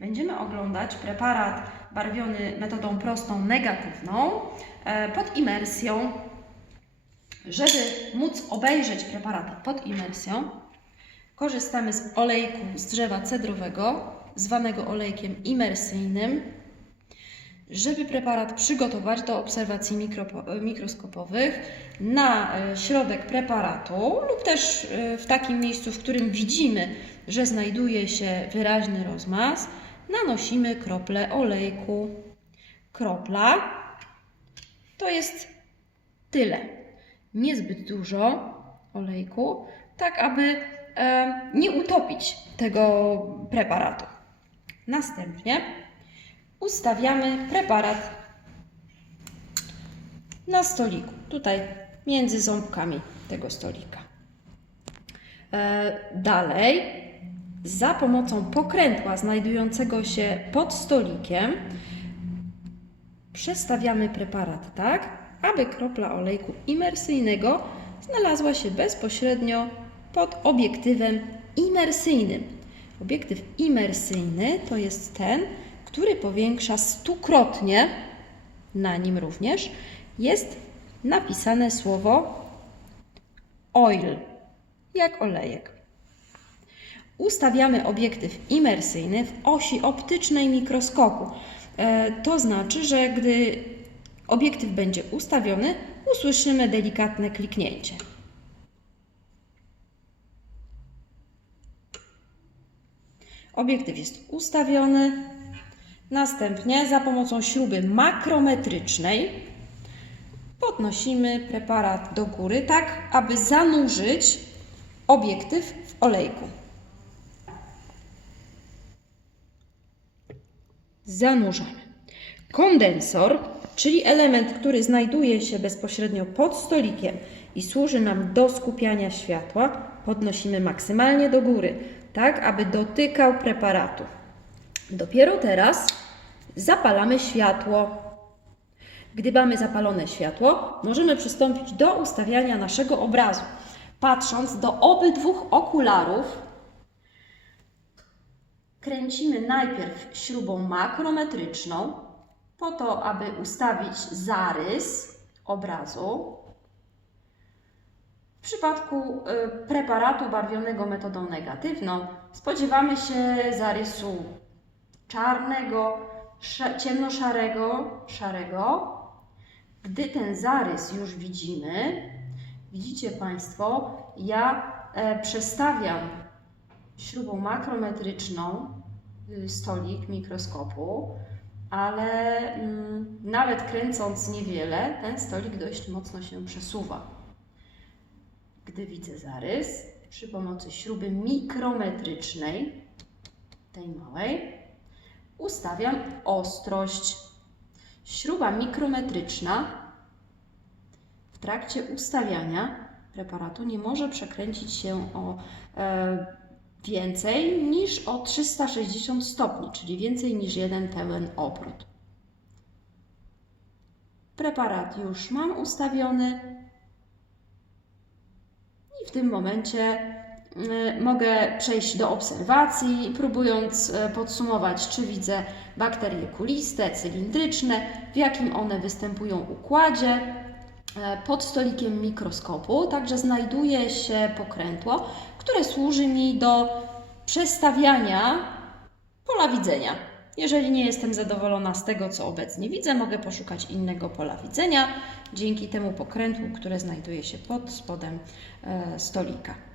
Będziemy oglądać preparat barwiony metodą prostą negatywną e, pod imersją. Żeby móc obejrzeć preparat pod imersją, korzystamy z olejku z drzewa cedrowego, zwanego olejkiem imersyjnym. Żeby preparat przygotować do obserwacji mikroskopowych, na e, środek preparatu lub też e, w takim miejscu, w którym widzimy, że znajduje się wyraźny rozmaz, nanosimy krople olejku. Kropla to jest tyle. Niezbyt dużo olejku, tak aby e, nie utopić tego preparatu. Następnie ustawiamy preparat na stoliku, tutaj między ząbkami tego stolika. E, Dalej, za pomocą pokrętła znajdującego się pod stolikiem, przestawiamy preparat tak, aby kropla olejku imersyjnego znalazła się bezpośrednio pod obiektywem imersyjnym. Obiektyw imersyjny to jest ten, który powiększa stukrotnie, na nim również jest napisane słowo oil, jak olejek. Ustawiamy obiektyw imersyjny w osi optycznej mikroskopu. E, To znaczy, że gdy obiektyw będzie ustawiony, usłyszymy delikatne kliknięcie. Obiektyw jest ustawiony. Następnie za pomocą śruby makrometrycznej podnosimy preparat do góry, tak aby zanurzyć obiektyw w olejku. Zanurzamy. Kondensor, czyli element, który znajduje się bezpośrednio pod stolikiem i służy nam do skupiania światła, podnosimy maksymalnie do góry, tak aby dotykał preparatu. Dopiero teraz zapalamy światło. Gdy mamy zapalone światło, możemy przystąpić do ustawiania naszego obrazu. Patrząc do obydwu okularów, kręcimy najpierw śrubą makrometryczną, po to, aby ustawić zarys obrazu. W przypadku y, preparatu barwionego metodą negatywną spodziewamy się zarysu czarnego, ciemnoszarego, szarego. Gdy ten zarys już widzimy, widzicie Państwo, ja e, przestawiam śrubą makrometryczną y, stolik mikroskopu, ale mm, nawet kręcąc niewiele, ten stolik dość mocno się przesuwa. Gdy widzę zarys, przy pomocy śruby mikrometrycznej, tej małej, ustawiam ostrość. Śruba mikrometryczna w trakcie ustawiania preparatu nie może przekręcić się o e, więcej niż o 360 stopni, czyli więcej niż jeden pełen obrót. Preparat już mam ustawiony i w tym momencie y, mogę przejść do obserwacji, próbując y, podsumować, czy widzę bakterie kuliste, cylindryczne, w jakim one występują układzie. E, Pod stolikiem mikroskopu także znajduje się pokrętło, które służy mi do przestawiania pola widzenia. Jeżeli nie jestem zadowolona z tego, co obecnie widzę, mogę poszukać innego pola widzenia dzięki temu pokrętłu, które znajduje się pod spodem e, stolika.